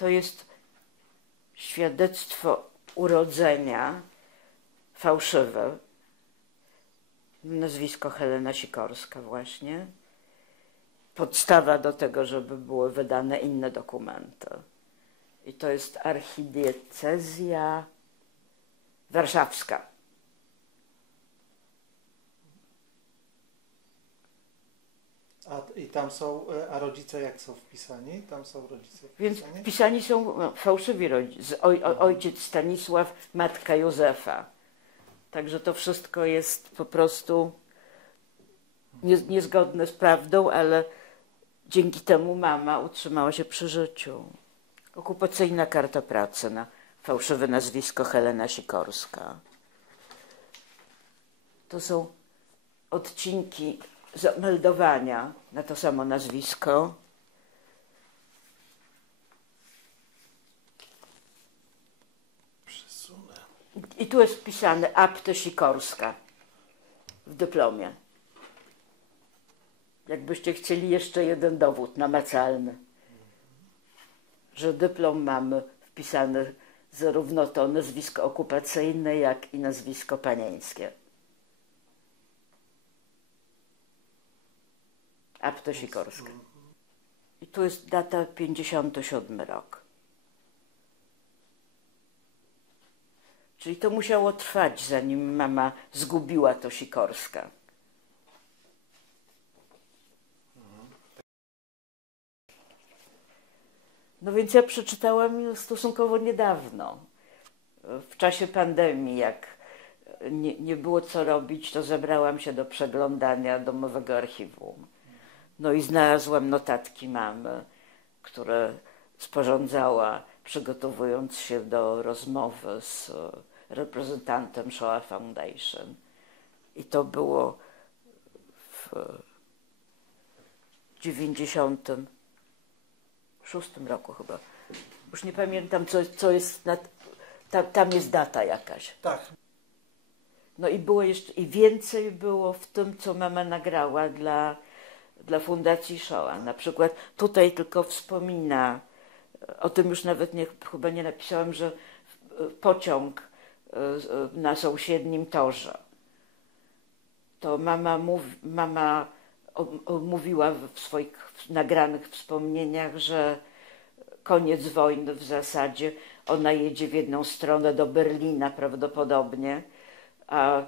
to jest świadectwo urodzenia fałszywe, nazwisko Helena Sikorska właśnie, podstawa do tego, żeby były wydane inne dokumenty. I to jest archidiecezja warszawska. I tam są, a rodzice jak są wpisani? Tam są rodzice wpisani? Więc wpisani są fałszywi rodzice. Ojciec Stanisław, matka Józefa. Także to wszystko jest po prostu niezgodne z prawdą, ale dzięki temu mama utrzymała się przy życiu. Okupacyjna karta pracy na fałszywe nazwisko Helena Sikorska. To są odcinki zameldowania na to samo nazwisko. Przesunę. I tu jest wpisane Apte Sikorska w dyplomie. Jakbyście chcieli jeszcze jeden dowód namacalny, że dyplom mamy wpisany zarówno to nazwisko okupacyjne, jak i nazwisko panieńskie. Apte Sikorska. I tu jest data 57 rok. Czyli to musiało trwać, zanim mama zgubiła to Sikorska. No więc ja przeczytałam stosunkowo niedawno, w czasie pandemii, jak nie było co robić, to zabrałam się do przeglądania domowego archiwum. No i znalazłam notatki mamy, które sporządzała, przygotowując się do rozmowy z reprezentantem Shoah Foundation. I to było w 96 roku chyba. Już nie pamiętam, co jest, tam jest data jakaś. Tak. No i było jeszcze, i więcej było w tym, co mama nagrała dla Fundacji Shoah. Na przykład tutaj tylko wspomina, o tym już nawet chyba nie napisałam, że pociąg na sąsiednim torze. To mama mówiła w swoich nagranych wspomnieniach, że koniec wojny w zasadzie, ona jedzie w jedną stronę do Berlina prawdopodobnie, a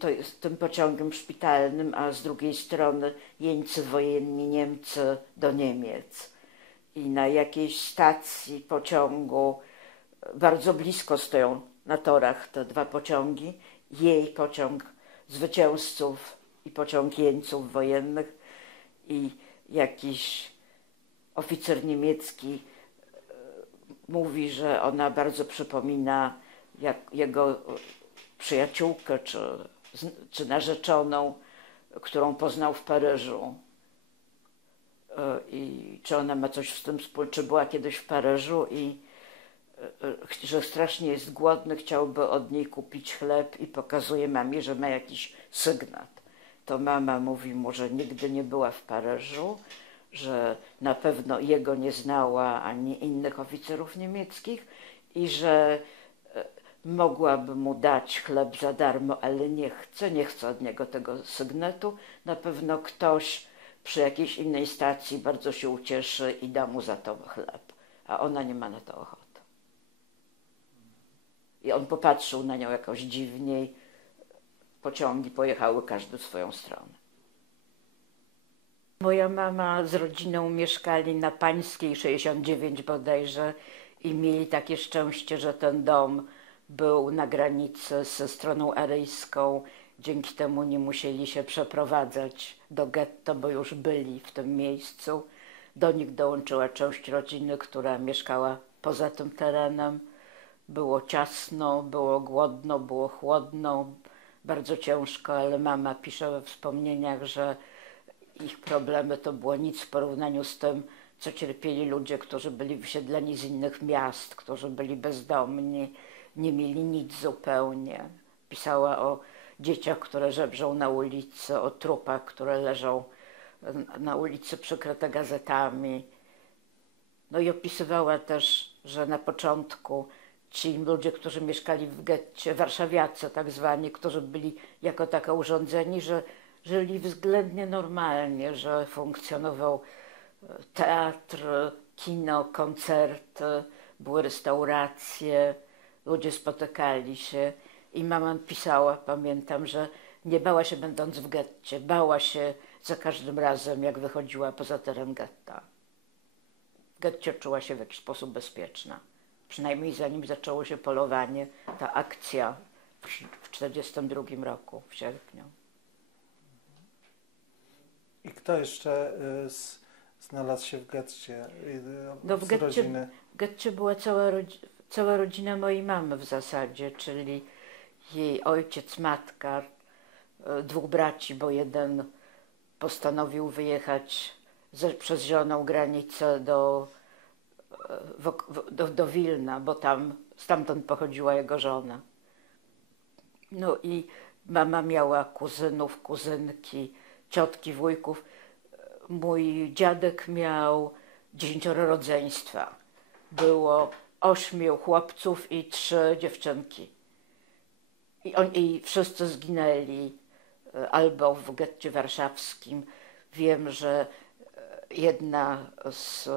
to jest tym pociągiem szpitalnym, a z drugiej strony jeńcy wojenni Niemcy do Niemiec. I na jakiejś stacji pociągu, bardzo blisko stoją na torach te dwa pociągi, jej pociąg zwycięzców i pociąg jeńców wojennych, i jakiś oficer niemiecki mówi, że ona bardzo przypomina jego przyjaciółkę czy narzeczoną, którą poznał w Paryżu. I czy ona ma coś z tym wspólnego, czy była kiedyś w Paryżu i że strasznie jest głodny, chciałby od niej kupić chleb i pokazuje mamie, że ma jakiś sygnat. To mama mówi mu, że nigdy nie była w Paryżu, że na pewno jego nie znała ani innych oficerów niemieckich i że mogłaby mu dać chleb za darmo, ale nie chce od niego tego sygnatu. Na pewno ktoś przy jakiejś innej stacji bardzo się ucieszy i da mu za to chleb, a ona nie ma na to ochoty. I on popatrzył na nią jakoś dziwniej. Pociągi pojechały każdy w swoją stronę. Moja mama z rodziną mieszkali na Pańskiej 69 bodajże i mieli takie szczęście, że ten dom był na granicy ze stroną aryjską. Dzięki temu nie musieli się przeprowadzać do getto, bo już byli w tym miejscu. Do nich dołączyła część rodziny, która mieszkała poza tym terenem. Było ciasno, było głodno, było chłodno, bardzo ciężko, ale mama pisze we wspomnieniach, że ich problemy to było nic w porównaniu z tym, co cierpieli ludzie, którzy byli wysiedleni z innych miast, którzy byli bezdomni, nie mieli nic zupełnie. Pisała o dzieciach, które żebrzą na ulicy, o trupach, które leżą na ulicy przykryte gazetami. No i opisywała też, że na początku ci ludzie, którzy mieszkali w getcie, warszawiacy tak zwani, którzy byli jako tako urządzeni, że żyli względnie normalnie, że funkcjonował teatr, kino, koncerty, były restauracje, ludzie spotykali się i mama pisała, pamiętam, że nie bała się będąc w getcie, bała się za każdym razem, jak wychodziła poza teren getta. W getcie czuła się w jakiś sposób bezpieczna. Przynajmniej zanim zaczęło się polowanie, ta akcja w 1942 roku, w sierpniu. I kto jeszcze znalazł się w getcie No z rodziny? W getcie była cała rodzina mojej mamy w zasadzie, czyli jej ojciec, matka, dwóch braci, bo jeden postanowił wyjechać przez zieloną granicę do Wilna, bo stamtąd pochodziła jego żona. No i mama miała kuzynów, kuzynki, ciotki, wujków. Mój dziadek miał 10 rodzeństwa. Było 8 chłopców i 3 dziewczynki. I wszyscy zginęli albo w getcie warszawskim. Wiem, że jedna z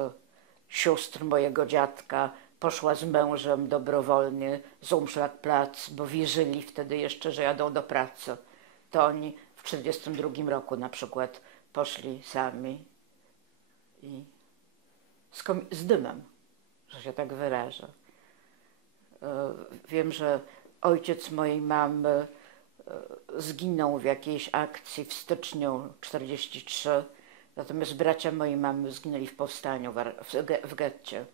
sióstr mojego dziadka poszła z mężem dobrowolnie z Umschlagplatz, bo wierzyli wtedy jeszcze, że jadą do pracy. To oni w 1942 roku na przykład poszli sami i z dymem, że się tak wyrażę. Wiem, że ojciec mojej mamy zginął w jakiejś akcji w styczniu 1943, natomiast bracia mojej mamy zginęli w powstaniu w getcie.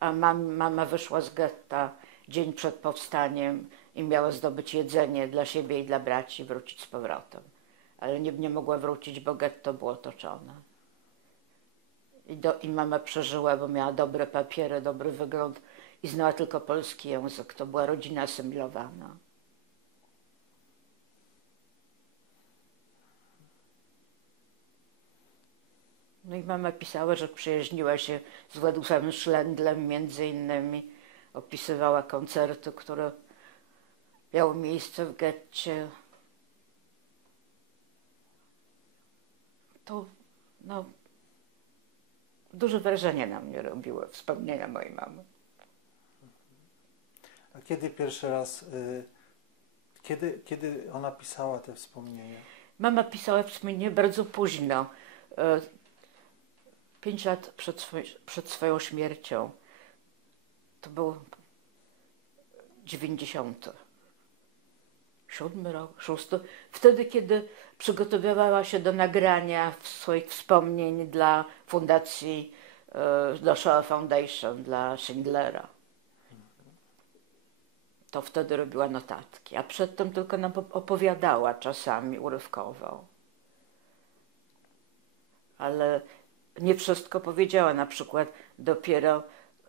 A mama wyszła z getta dzień przed powstaniem i miała zdobyć jedzenie dla siebie i dla braci, wrócić z powrotem. Ale nie mogła wrócić, bo getto było otoczone. I mama przeżyła, bo miała dobre papiery, dobry wygląd i znała tylko polski język. To była rodzina asymilowana. No i mama pisała, że przyjaźniła się z Władysławem Szlędlem między innymi. Opisywała koncerty, które miały miejsce w getcie. To duże wrażenie na mnie robiły wspomnienia mojej mamy. A kiedy pierwszy raz, kiedy ona pisała te wspomnienia? Mama pisała wspomnienia bardzo późno. 5 lat przed swoją śmiercią. To był 97 rok, 6. Wtedy, kiedy przygotowywała się do nagrania swoich wspomnień dla fundacji, dla Shoah Foundation, dla Schindlera. To wtedy robiła notatki, a przedtem tylko nam opowiadała czasami urywkowo. Ale nie wszystko powiedziała. Na przykład dopiero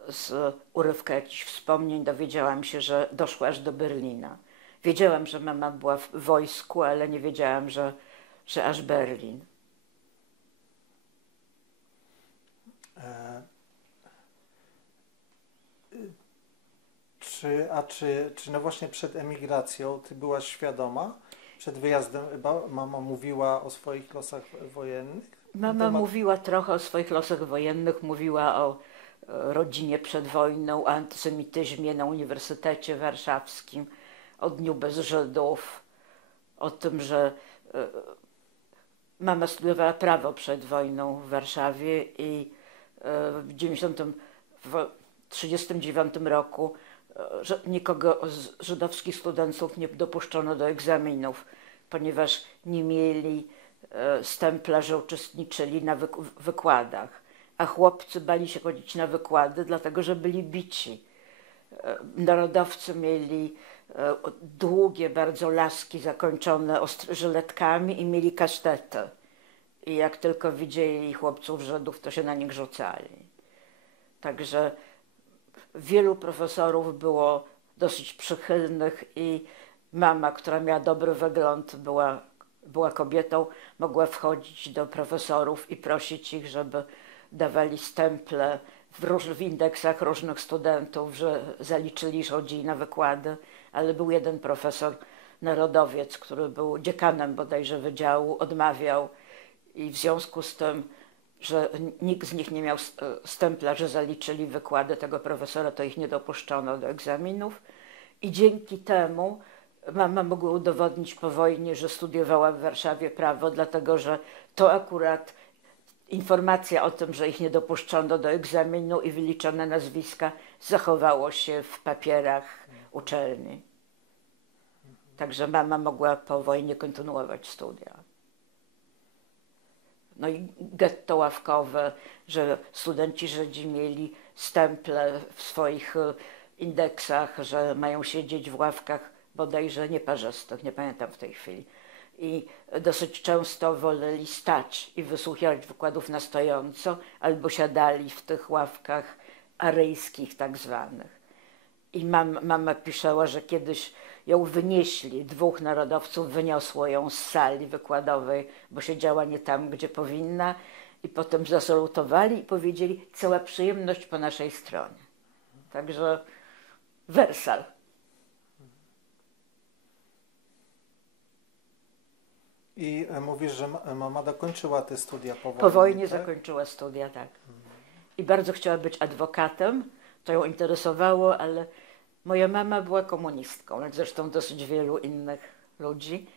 z urywka jakichś wspomnień dowiedziałam się, że doszła aż do Berlina. Wiedziałam, że mama była w wojsku, ale nie wiedziałam, że aż Berlin. Czy no właśnie przed emigracją ty byłaś świadoma? Przed wyjazdem mama mówiła o swoich losach wojennych? Mama mówiła trochę o swoich losach wojennych, mówiła o rodzinie przed wojną, o antysemityzmie na Uniwersytecie Warszawskim, o Dniu bez Żydów, o tym, że mama studiowała prawo przed wojną w Warszawie i w 1939 roku że nikogo z żydowskich studentów nie dopuszczono do egzaminów, ponieważ nie mieli stempla, że uczestniczyli na wykładach, a chłopcy bali się chodzić na wykłady, dlatego że byli bici. Narodowcy mieli długie bardzo laski zakończone żyletkami i mieli kasztety. I jak tylko widzieli chłopców Żydów, to się na nich rzucali. Także wielu profesorów było dosyć przychylnych i mama, która miała dobry wygląd, była kobietą, mogła wchodzić do profesorów i prosić ich, żeby dawali stemple w indeksach różnych studentów, że zaliczyli, że chodzili na wykłady, ale był jeden profesor, narodowiec, który był dziekanem bodajże wydziału, odmawiał i w związku z tym, że nikt z nich nie miał stempla, że zaliczyli wykłady tego profesora, to ich nie dopuszczono do egzaminów i dzięki temu mama mogła udowodnić po wojnie, że studiowała w Warszawie prawo, dlatego że to akurat informacja o tym, że ich nie dopuszczono do egzaminu i wyliczone nazwiska zachowało się w papierach uczelni. Także mama mogła po wojnie kontynuować studia. No i getto ławkowe, że studenci Żydzi mieli stemple w swoich indeksach, że mają siedzieć w ławkach bodajże nieparzystych, nie pamiętam w tej chwili. I dosyć często woleli stać i wysłuchiwać wykładów na stojąco, albo siadali w tych ławkach aryjskich tak zwanych. I mama pisała, że kiedyś ją wynieśli, dwóch narodowców wyniosło ją z sali wykładowej, bo siedziała nie tam, gdzie powinna i potem zasalutowali i powiedzieli, cała przyjemność po naszej stronie. Także Wersal. I mówisz, że mama dokończyła te studia po wojnie, Po wojnie tak? zakończyła studia, tak. I bardzo chciała być adwokatem, to ją interesowało, ale moja mama była komunistką, jak zresztą dosyć wielu innych ludzi.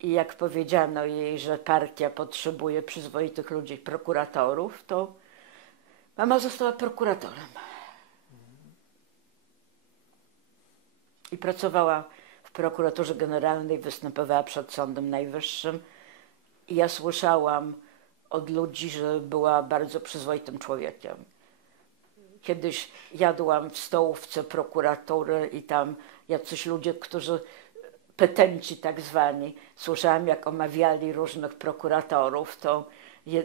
I jak powiedziano jej, że partia potrzebuje przyzwoitych ludzi, prokuratorów, to mama została prokuratorem. I pracowała w prokuraturze generalnej, występowała przed Sądem Najwyższym. I ja słyszałam od ludzi, że była bardzo przyzwoitym człowiekiem. Kiedyś jadłam w stołówce prokuratury i tam jacyś ludzie, którzy, petenci tak zwani, słyszałam jak omawiali różnych prokuratorów, to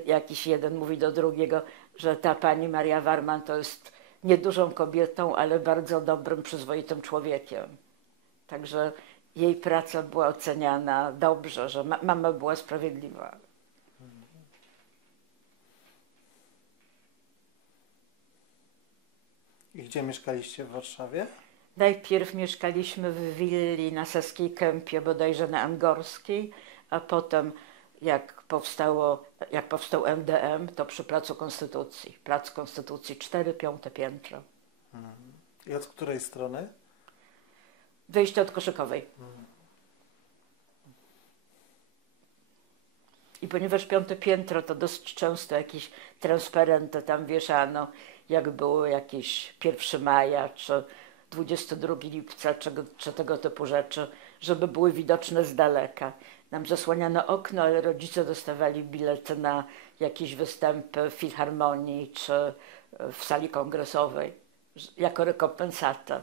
jakiś jeden mówi do drugiego, że ta pani Maria Warman to jest niedużą kobietą, ale bardzo dobrym, przyzwoitym człowiekiem. Także jej praca była oceniana dobrze, że mama była sprawiedliwa. I gdzie mieszkaliście w Warszawie? Najpierw mieszkaliśmy w willi na Saskiej Kępie, bodajże na Angorskiej, a potem jak powstał MDM, to przy Placu Konstytucji. Plac Konstytucji 4, 5 piętro. I od której strony? Wyjście od Koszykowej. I ponieważ 5 piętro, to dosyć często jakieś transparenty tam wieszano, jak było jakieś 1 maja, czy 22 lipca, czy tego typu rzeczy, żeby były widoczne z daleka. Nam zasłaniano okno, ale rodzice dostawali bilety na jakieś występy w filharmonii, czy w sali kongresowej, jako rekompensatę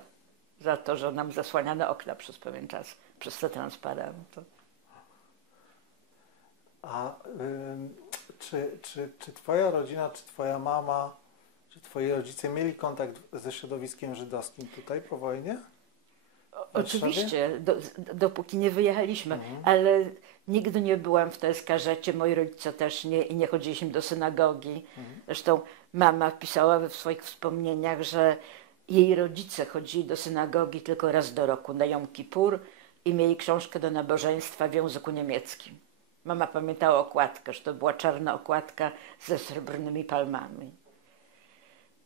za to, że nam zasłaniano okna przez pewien czas, przez te transparenty. A czy twoja rodzina, czy twoja mama, czy twoi rodzice mieli kontakt ze środowiskiem żydowskim tutaj po wojnie? Oczywiście, dopóki nie wyjechaliśmy, ale nigdy nie byłam w Tescarzecie, moi rodzice też nie i nie chodziliśmy do synagogi. Zresztą mama pisała we swoich wspomnieniach, że jej rodzice chodzili do synagogi tylko raz do roku, na Jom Kippur i mieli książkę do nabożeństwa w języku niemieckim. Mama pamiętała okładkę, że to była czarna okładka ze srebrnymi palmami.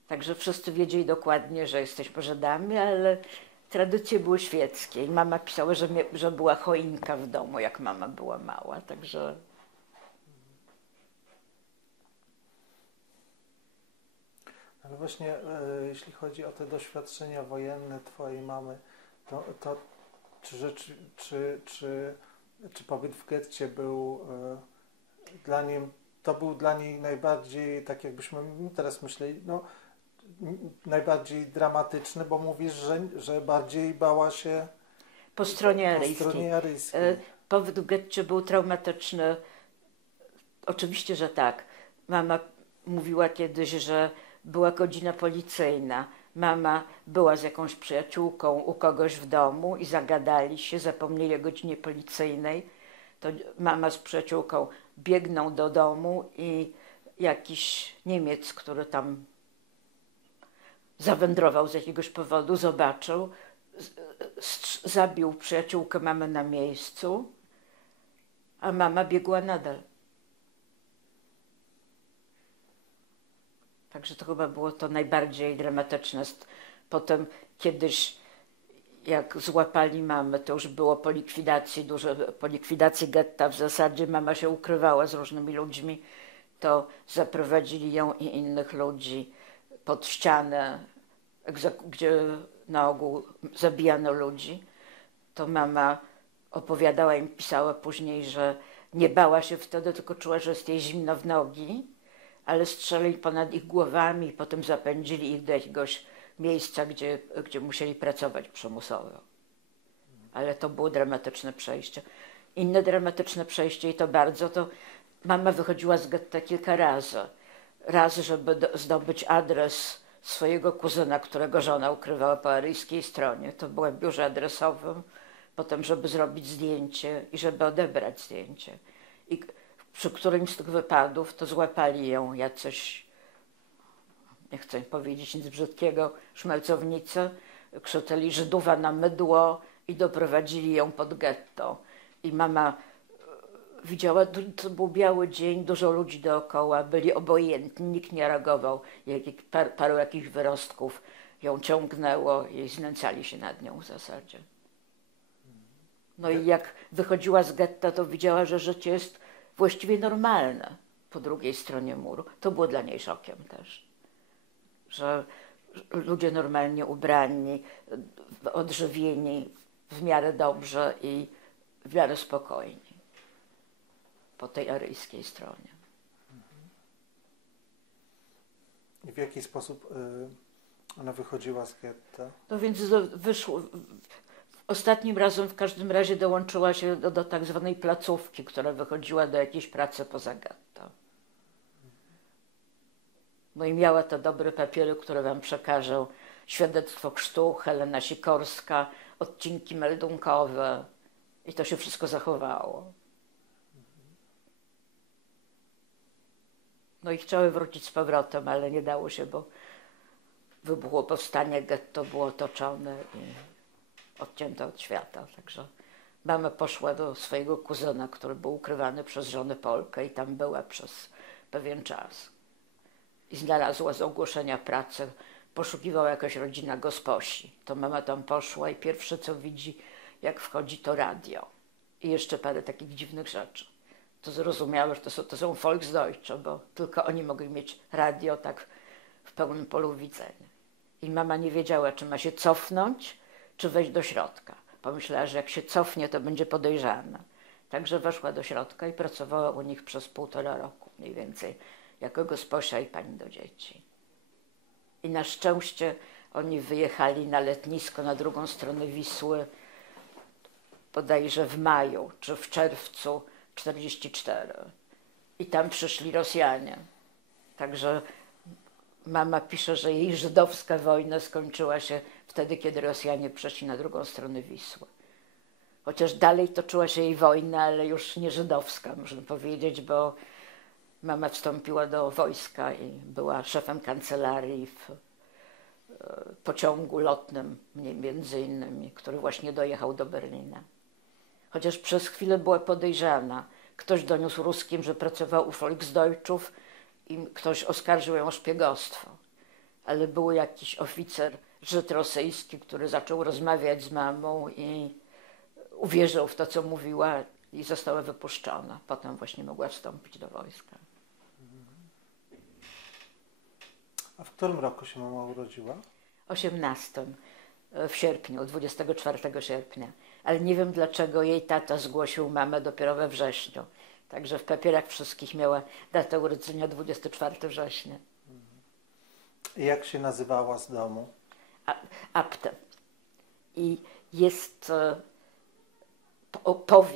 Także wszyscy wiedzieli dokładnie, że jesteśmy Żydami, ale tradycje były świeckie. I mama pisała, że była choinka w domu, jak mama była mała. Także... Ale właśnie jeśli chodzi o te doświadczenia wojenne twojej mamy, to czy pobyt w getcie był dla niej najbardziej, tak jakbyśmy teraz myśleli, no, najbardziej dramatyczny, bo mówisz, że bardziej bała się po stronie aryjskiej. Pobyt w getcie był traumatyczny. Oczywiście, że tak. Mama mówiła kiedyś, że była godzina policyjna. Mama była z jakąś przyjaciółką u kogoś w domu i zagadali się, zapomnieli o godzinie policyjnej. To mama z przyjaciółką biegną do domu i jakiś Niemiec, który tam zawędrował z jakiegoś powodu, zobaczył, zabił przyjaciółkę mamy na miejscu, a mama biegła nadal. Także to chyba było to najbardziej dramatyczne. Potem kiedyś, jak złapali mamę, to już było po likwidacji, po likwidacji getta w zasadzie mama się ukrywała z różnymi ludźmi, to zaprowadzili ją i innych ludzi pod ścianę, gdzie na ogół zabijano ludzi. To mama opowiadała im, pisała później, że nie bała się wtedy, tylko czuła, że jest jej zimno w nogi, ale strzelili ponad ich głowami i potem zapędzili ich do jakiegoś miejsca, gdzie musieli pracować przymusowo. Ale to było dramatyczne przejście. Inne dramatyczne przejście i to bardzo, to mama wychodziła z getta kilka razy. Raz, żeby zdobyć adres swojego kuzyna, którego żona ukrywała po aryjskiej stronie. To było w biurze adresowym. Potem, żeby zrobić zdjęcie i żeby odebrać zdjęcie. I przy którymś z tych wypadów to złapali ją jacyś, nie chcę powiedzieć nic brzydkiego, szmelcownicy, krzyczeli Żydowa na mydło i doprowadzili ją pod getto. I mama widziała, to był biały dzień, dużo ludzi dookoła, byli obojętni, nikt nie reagował. Paru jakichś wyrostków ją ciągnęło i znęcali się nad nią w zasadzie. No i jak wychodziła z getta, to widziała, że życie jest właściwie normalne po drugiej stronie muru. To było dla niej szokiem też, że ludzie normalnie ubrani, odżywieni w miarę dobrze i w miarę spokojni po tej aryjskiej stronie. I w jaki sposób ona wychodziła z getta? No więc wyszło. Ostatnim razem w każdym razie dołączyła się do tak zwanej placówki, która wychodziła do jakiejś pracy poza getto. No i miała te dobre papiery, które wam przekażę. Świadectwo chrztu, Helena Sikorska, odcinki meldunkowe. I to się wszystko zachowało. No i chciały wrócić z powrotem, ale nie dało się, bo wybuchło powstanie, getto było otoczone i odcięte od świata. Także mama poszła do swojego kuzyna, który był ukrywany przez żonę Polkę i tam była przez pewien czas. I znalazła z ogłoszenia pracy, poszukiwała jakaś rodzina gosposi. To mama tam poszła i pierwsze co widzi, jak wchodzi, to radio. I jeszcze parę takich dziwnych rzeczy. To zrozumiała, że to są Volksdeutsche, bo tylko oni mogli mieć radio tak w pełnym polu widzenia. I mama nie wiedziała, czy ma się cofnąć, czy wejść do środka. Pomyślała, że jak się cofnie, to będzie podejrzana. Także weszła do środka i pracowała u nich przez 1,5 roku mniej więcej, jako gosposia i pani do dzieci. I na szczęście oni wyjechali na letnisko na drugą stronę Wisły, bodajże w maju czy w czerwcu 1944. I tam przyszli Rosjanie. Także mama pisze, że jej żydowska wojna skończyła się wtedy, kiedy Rosjanie przeszli na drugą stronę Wisły. Chociaż dalej toczyła się jej wojna, ale już nie żydowska, można powiedzieć, bo mama wstąpiła do wojska i była szefem kancelarii w pociągu lotnym, między innymi, który właśnie dojechał do Berlina. Chociaż przez chwilę była podejrzana. Ktoś doniósł Ruskim, że pracował u Volksdeutschów i ktoś oskarżył ją o szpiegostwo. Ale był jakiś oficer, Żyd rosyjski, który zaczął rozmawiać z mamą i uwierzył w to, co mówiła i została wypuszczona. Potem właśnie mogła wstąpić do wojska. A w którym roku się mama urodziła? 18. W sierpniu, 24 sierpnia. Ale nie wiem, dlaczego jej tata zgłosił mamę dopiero we wrześniu. Także w papierach wszystkich miała datę urodzenia 24 września. I jak się nazywała z domu? Apte. I jest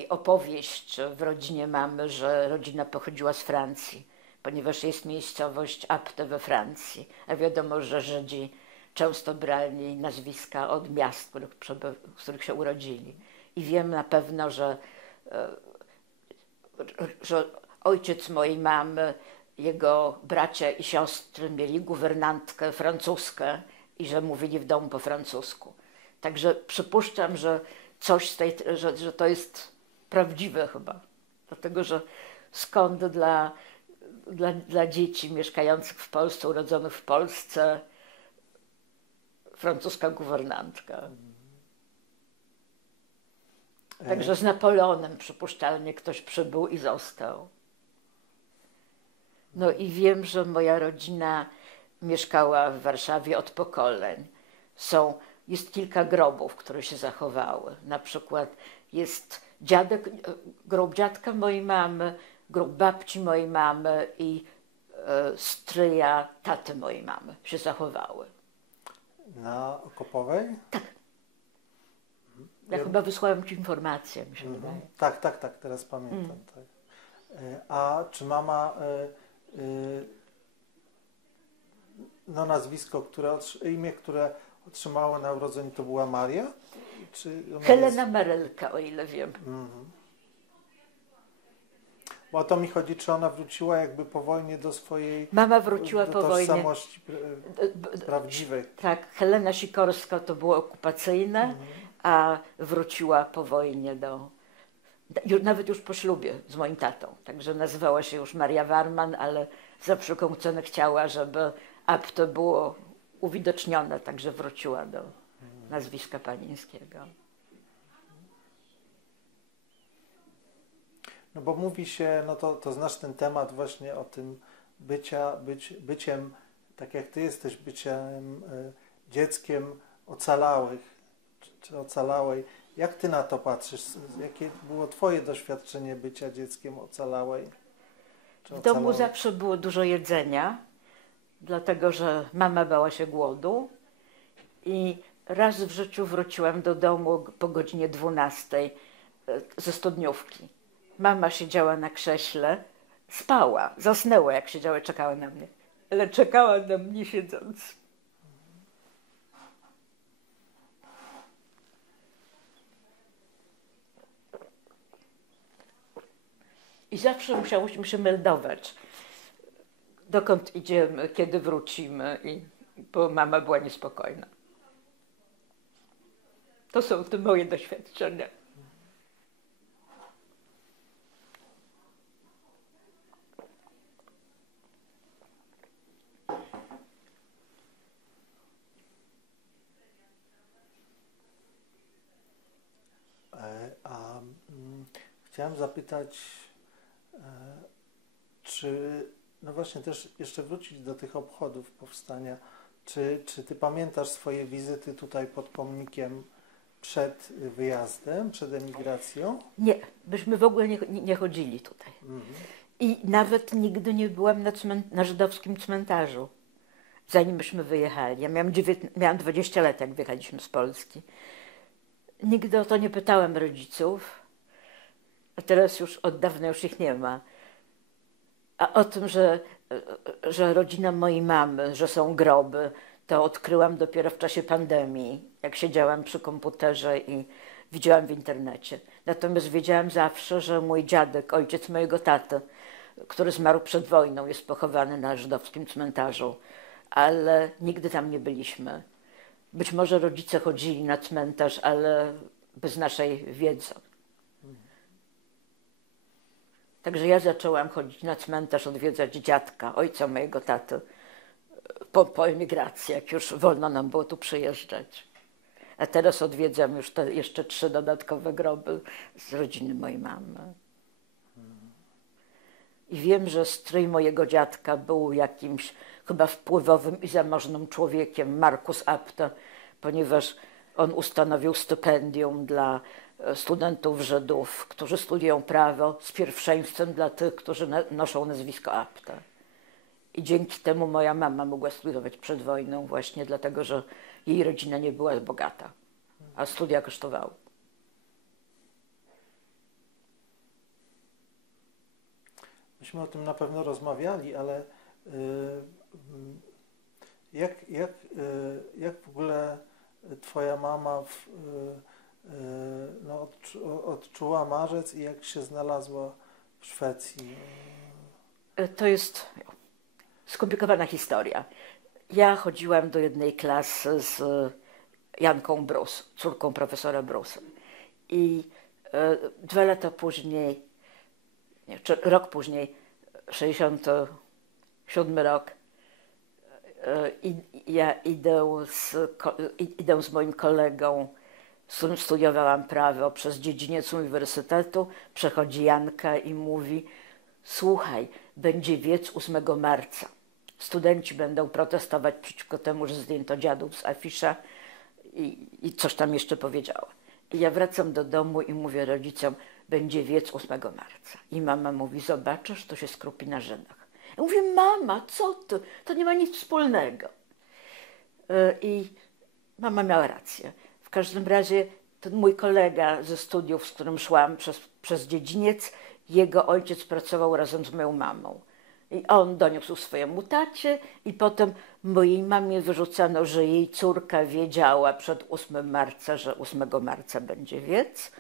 opowieść w rodzinie mamy, że rodzina pochodziła z Francji, ponieważ jest miejscowość Apte we Francji. A wiadomo, że Żydzi często brali nazwiska od miast, w których się urodzili. I wiem na pewno, że ojciec mojej mamy, jego bracia i siostry mieli guwernantkę francuskę i że mówili w domu po francusku. Także przypuszczam, że coś z tej, że to jest prawdziwe chyba. Dlatego, że skąd dla dzieci mieszkających w Polsce, urodzonych w Polsce, francuska guwernantka. Także z Napoleonem przypuszczalnie ktoś przybył i został. No i wiem, że moja rodzina mieszkała w Warszawie od pokoleń. Jest kilka grobów, które się zachowały. Na przykład jest grób dziadka mojej mamy, grób babci mojej mamy i stryja taty mojej mamy się zachowały. Na Okopowej? Tak. Ja chyba wysłałem ci informację, mi się wydaje. Tak, teraz pamiętam. Tak. A czy mama, no nazwisko, imię, które otrzymała na urodzeniu, to była Maria? Czy Helena Marelka, o ile wiem. Bo o to mi chodzi, czy ona wróciła jakby po wojnie do swojej Mama wróciła po wojnie. tożsamości prawdziwej. Tak, Helena Sikorska to było okupacyjne, a wróciła po wojnie nawet już po ślubie z moim tatą. Także nazywała się już Maria Warman, ale za wszelką cenę chciała, żeby Apto było uwidocznione, także wróciła do nazwiska panieńskiego. No bo mówi się, no to znasz ten temat właśnie o tym byciem, tak jak ty jesteś, byciem dzieckiem ocalałych, czy ocalałej. Jak ty na to patrzysz? Jakie było twoje doświadczenie bycia dzieckiem ocalałej? W domu zawsze było dużo jedzenia, dlatego że mama bała się głodu i raz w życiu wróciłam do domu po godzinie 12 ze studniówki. Mama siedziała na krześle, spała, zasnęła jak siedziała, czekała na mnie, ale czekała na mnie siedząc. I zawsze musiałyśmy się meldować, dokąd idziemy, kiedy wrócimy, bo mama była niespokojna. To są te moje doświadczenia. Chciałem zapytać, czy, no właśnie też jeszcze wrócić do tych obchodów powstania, czy ty pamiętasz swoje wizyty tutaj pod pomnikiem przed wyjazdem, przed emigracją? Nie, byśmy w ogóle nie chodzili tutaj. I nawet nigdy nie byłam na żydowskim cmentarzu, zanim byśmy wyjechali. Ja miałam 20 lat, jak wyjechaliśmy z Polski. Nigdy o to nie pytałem rodziców, a teraz już od dawna już ich nie ma. A o tym, że rodzina mojej mamy, że są groby, to odkryłam dopiero w czasie pandemii, jak siedziałam przy komputerze i widziałam w internecie. Natomiast wiedziałam zawsze, że mój dziadek, ojciec mojego taty, który zmarł przed wojną, jest pochowany na żydowskim cmentarzu, ale nigdy tam nie byliśmy. Być może rodzice chodzili na cmentarz, ale bez naszej wiedzy. Także ja zaczęłam chodzić na cmentarz, odwiedzać dziadka, ojca mojego taty, po emigracji, jak już wolno nam było tu przyjeżdżać. A teraz odwiedzam już te jeszcze 3 dodatkowe groby z rodziny mojej mamy. I wiem, że stryj mojego dziadka był jakimś chyba wpływowym i zamożnym człowiekiem, Markus Apte, ponieważ on ustanowił stypendium dla studentów Żydów, którzy studiują prawo, z pierwszeństwem dla tych, którzy noszą nazwisko Apte. I dzięki temu moja mama mogła studiować przed wojną właśnie dlatego, że jej rodzina nie była bogata, a studia kosztowały. Myśmy o tym na pewno rozmawiali, ale jak w ogóle twoja mama odczuła marzec i jak się znalazła w Szwecji? To jest skomplikowana historia. Ja chodziłam do jednej klasy z Janką Brus, córką profesora Brusa. I 2 lata później, nie, czy rok później, 67 rok, ja idę z moim kolegą, z którym studiowałam prawo przez dziedziniec uniwersytetu, przechodzi Janka i mówi: słuchaj, będzie wiec 8 marca. Studenci będą protestować przeciwko temu, że zdjęto dziadów z afisza i coś tam jeszcze powiedziała. I ja wracam do domu i mówię rodzicom: będzie wiec 8 marca. I mama mówi: zobaczysz, to się skrupi na Żydach. Ja mówię: mama, co ty? To nie ma nic wspólnego. I mama miała rację. W każdym razie ten mój kolega ze studiów, z którym szłam przez dziedziniec, jego ojciec pracował razem z moją mamą. I on doniósł swojemu tacie i potem mojej mamie wyrzucano, że jej córka wiedziała przed 8 marca, że 8 marca będzie wiec.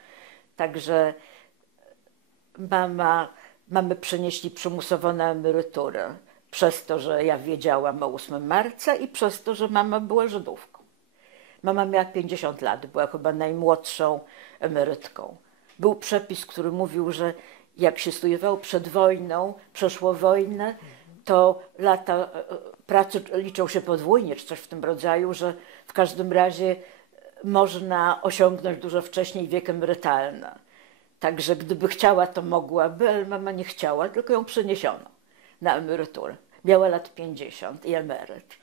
Także mamy przenieśli przymusowo na emeryturę przez to, że ja wiedziałam o 8 marca i przez to, że mama była Żydówką. Mama miała 50 lat, była chyba najmłodszą emerytką. Był przepis, który mówił, że jak się studiowało przed wojną, przeszło wojnę, to lata pracy liczą się podwójnie, czy coś w tym rodzaju, że w każdym razie można osiągnąć dużo wcześniej wiek emerytalny. Także gdyby chciała, to mogłaby, ale mama nie chciała, tylko ją przeniesiono na emeryturę. Miała lat 50 i emeryt.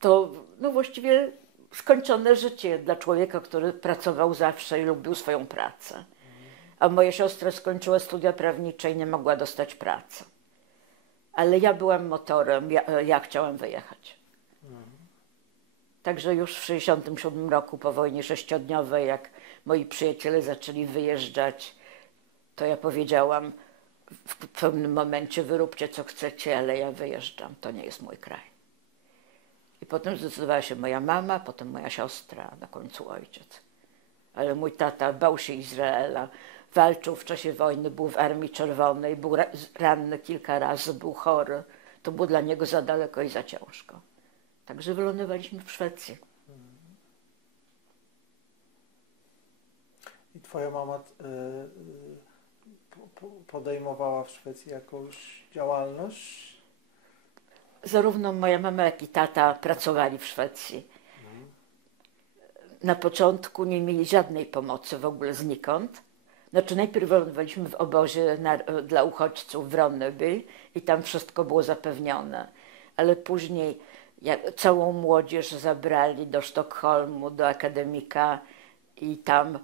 To no właściwie skończone życie dla człowieka, który pracował zawsze i lubił swoją pracę. A moja siostra skończyła studia prawnicze i nie mogła dostać pracy. Ale ja byłam motorem, ja chciałam wyjechać. Także już w 1967 roku, po wojnie 6-dniowej, jak moi przyjaciele zaczęli wyjeżdżać, to ja powiedziałam w pewnym momencie: wyróbcie co chcecie, ale ja wyjeżdżam, to nie jest mój kraj. I potem zdecydowała się moja mama, potem moja siostra, na końcu ojciec. Ale mój tata bał się Izraela, walczył w czasie wojny, był w Armii Czerwonej, był ranny kilka razy, był chory. To było dla niego za daleko i za ciężko. Także wylądowaliśmy w Szwecji. I twoja mama podejmowała w Szwecji jakąś działalność? Zarówno moja mama, jak i tata pracowali w Szwecji. Na początku nie mieli żadnej pomocy w ogóle znikąd. Znaczy najpierw wylądowaliśmy w obozie dla uchodźców w Ronneby i tam wszystko było zapewnione. Ale później całą młodzież zabrali do Sztokholmu, do akademika i tam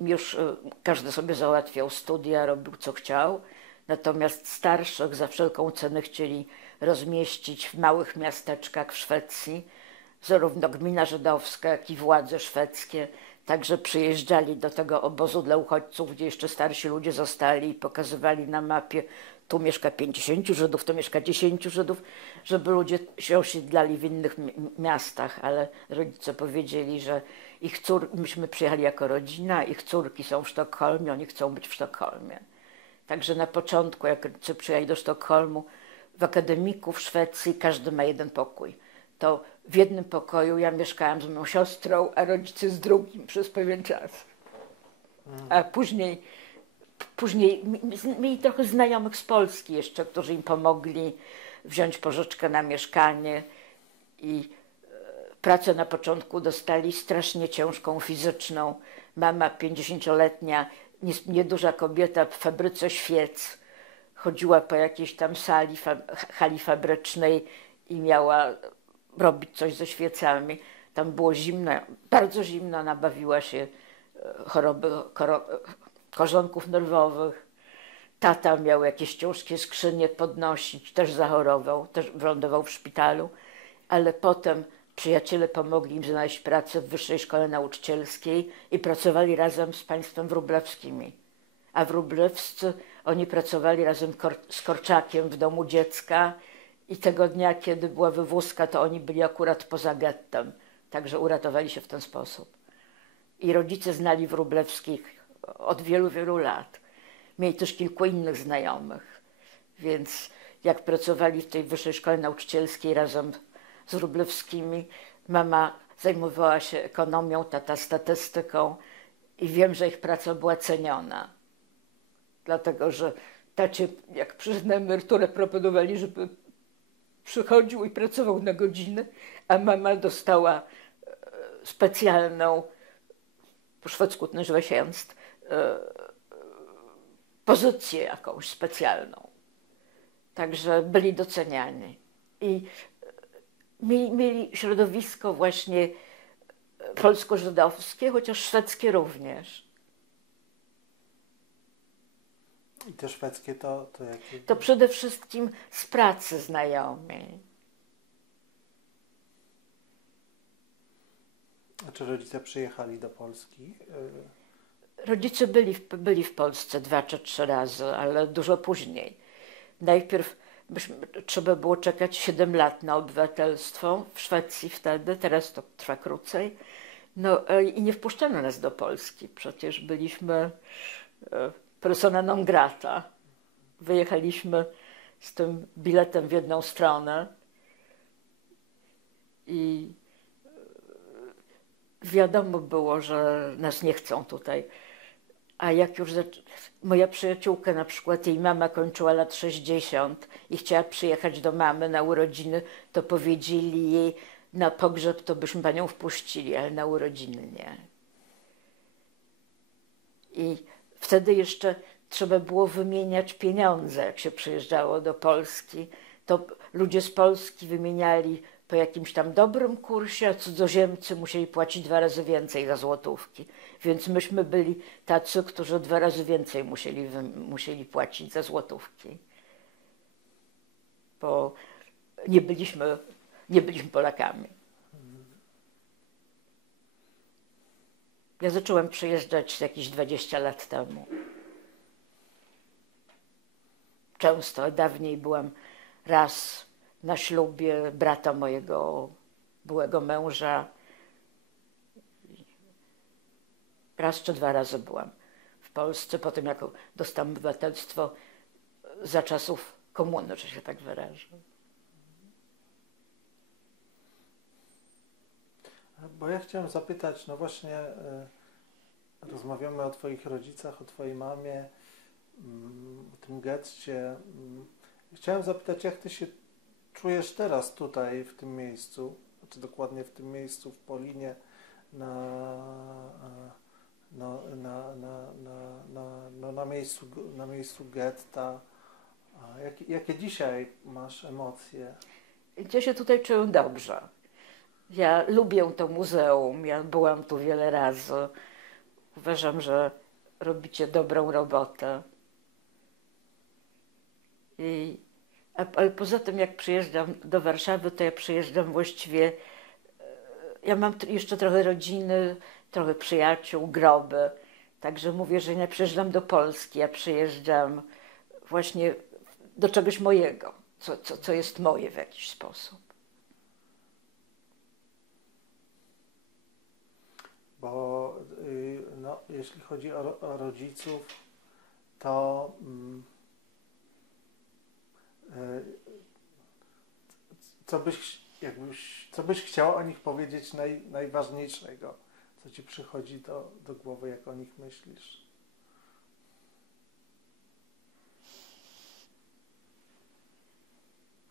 już każdy sobie załatwiał studia, robił co chciał. Natomiast starszych za wszelką cenę chcieli rozmieścić w małych miasteczkach w Szwecji. Zarówno gmina żydowska, jak i władze szwedzkie. Także przyjeżdżali do tego obozu dla uchodźców, gdzie jeszcze starsi ludzie zostali i pokazywali na mapie: tu mieszka 50 Żydów, tu mieszka 10 Żydów, żeby ludzie się osiedlali w innych miastach, ale rodzice powiedzieli, że myśmy przyjechali jako rodzina, ich córki są w Sztokholmie, oni chcą być w Sztokholmie. Także na początku, jak rodzice przyjechali do Sztokholmu, w akademiku w Szwecji każdy ma jeden pokój. To w jednym pokoju ja mieszkałam z moją siostrą, a rodzice z drugim przez pewien czas. A później mieli trochę znajomych z Polski jeszcze, którzy im pomogli wziąć pożyczkę na mieszkanie i pracę na początku dostali strasznie ciężką, fizyczną. Mama 50-letnia, nieduża kobieta w fabryce świec, chodziła po jakiejś tam hali fabrycznej i miała robić coś ze świecami. Tam było zimno, bardzo zimno, nabawiła się choroby korzonków nerwowych. Tata miał jakieś ciężkie skrzynie podnosić, też zachorował, też wylądował w szpitalu, ale potem przyjaciele pomogli im znaleźć pracę w Wyższej Szkole Nauczycielskiej i pracowali razem z państwem wróblewskimi. A wróblewscy, oni pracowali razem z Korczakiem w domu dziecka i tego dnia, kiedy była wywózka, to oni byli akurat poza gettem. Także uratowali się w ten sposób. I rodzice znali Wróblewskich od wielu, wielu lat. Mieli też kilku innych znajomych. Więc jak pracowali w tej Wyższej Szkole Nauczycielskiej razem z Wróblewskimi. Mama zajmowała się ekonomią, tata statystyką i wiem, że ich praca była ceniona. Dlatego, że tacie, jak przyszedł na emeryturę, proponowali, żeby przychodził i pracował na godzinę, a mama dostała specjalną, po szwedzku to nazywa się pozycję jakąś specjalną. Także byli doceniani. I mieli środowisko właśnie polsko-żydowskie, chociaż szwedzkie również. I te szwedzkie to jakie? To przede wszystkim z pracy znajomi. A czy rodzice przyjechali do Polski? Rodzice byli w Polsce 2 czy 3 razy, ale dużo później. Najpierw trzeba było czekać 7 lat na obywatelstwo w Szwecji wtedy, teraz to trwa krócej. No i nie wpuszczano nas do Polski, przecież byliśmy persona non grata. Wyjechaliśmy z tym biletem w jedną stronę i wiadomo było, że nas nie chcą tutaj. A jak już moja przyjaciółka na przykład, jej mama kończyła lat 60 i chciała przyjechać do mamy na urodziny, to powiedzieli jej, na pogrzeb to byśmy panią wpuścili, ale na urodziny nie. I wtedy jeszcze trzeba było wymieniać pieniądze, jak się przyjeżdżało do Polski. To ludzie z Polski wymieniali po jakimś tam dobrym kursie, a cudzoziemcy musieli płacić 2 razy więcej za złotówki. Więc myśmy byli tacy, którzy 2 razy więcej musieli płacić za złotówki. Bo nie byliśmy Polakami. Ja zacząłem przyjeżdżać jakieś 20 lat temu. Często, dawniej byłam raz na ślubie brata mojego byłego męża. Raz czy 2 razy byłam w Polsce, potem jak dostałam obywatelstwo za czasów komuny, że się tak wyrażę. Bo ja chciałem zapytać, no właśnie rozmawiamy o twoich rodzicach, o twojej mamie, o tym getcie. Chciałem zapytać, jak ty się czujesz teraz tutaj, w tym miejscu, znaczy dokładnie w tym miejscu, w Polinie, na miejscu getta. Jakie dzisiaj masz emocje? Ja się tutaj czuję dobrze. Ja lubię to muzeum, ja byłam tu wiele razy. Uważam, że robicie dobrą robotę. Ale poza tym, jak przyjeżdżam do Warszawy, to ja przyjeżdżam właściwie... Ja mam jeszcze trochę rodziny, trochę przyjaciół, groby. Także mówię, że nie przyjeżdżam do Polski, ja przyjeżdżam właśnie do czegoś mojego, co jest moje w jakiś sposób. Bo no, jeśli chodzi o rodziców, to co byś chciała o nich powiedzieć najważniejszego? Co ci przychodzi do głowy, jak o nich myślisz?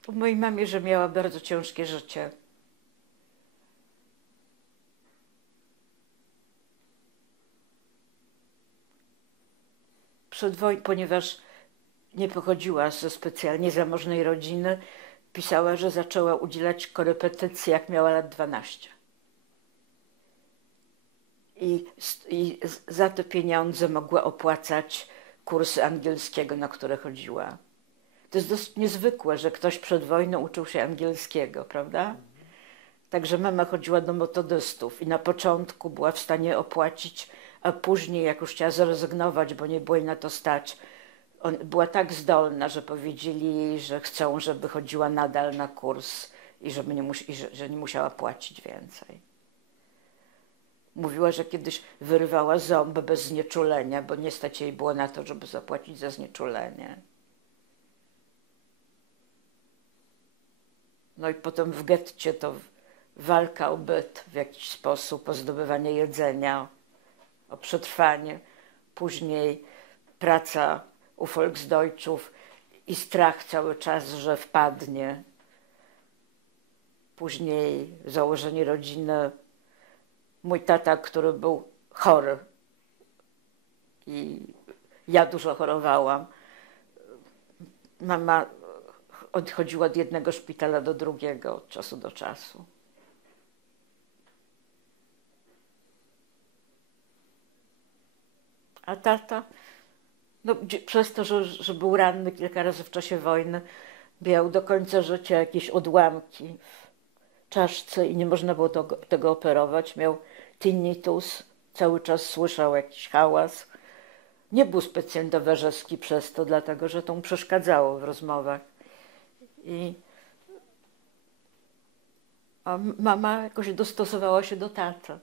Po mojej mamie, że miała bardzo ciężkie życie. Przed wojną, ponieważ nie pochodziła ze specjalnie zamożnej rodziny, pisała, że zaczęła udzielać korepetycji, jak miała lat 12. I za te pieniądze mogła opłacać kursy angielskiego, na które chodziła. To jest dosyć niezwykłe, że ktoś przed wojną uczył się angielskiego, prawda? Także mama chodziła do metodystów i na początku była w stanie opłacić, a później, jak już chciała zrezygnować, bo nie było jej na to stać, była tak zdolna, że powiedzieli jej, że chcą, żeby chodziła nadal na kurs i że nie musiała płacić więcej. Mówiła, że kiedyś wyrywała ząb bez znieczulenia, bo nie stać jej było na to, żeby zapłacić za znieczulenie. No i potem w getcie to walka o byt w jakiś sposób, o zdobywanie jedzenia, o przetrwanie. Później praca u Volksdeutschów i strach cały czas, że wpadnie. Później założenie rodziny. Mój tata, który był chory i ja dużo chorowałam. Mama odchodziła od jednego szpitala do drugiego od czasu do czasu. A tata, no, przez to, że był ranny kilka razy w czasie wojny, miał do końca życia jakieś odłamki w czaszce i nie można było tego operować. Miał tinnitus, cały czas słyszał jakiś hałas. Nie był specjalnie towarzyski przez to, dlatego że to mu przeszkadzało w rozmowach. A mama jakoś dostosowała się do tata.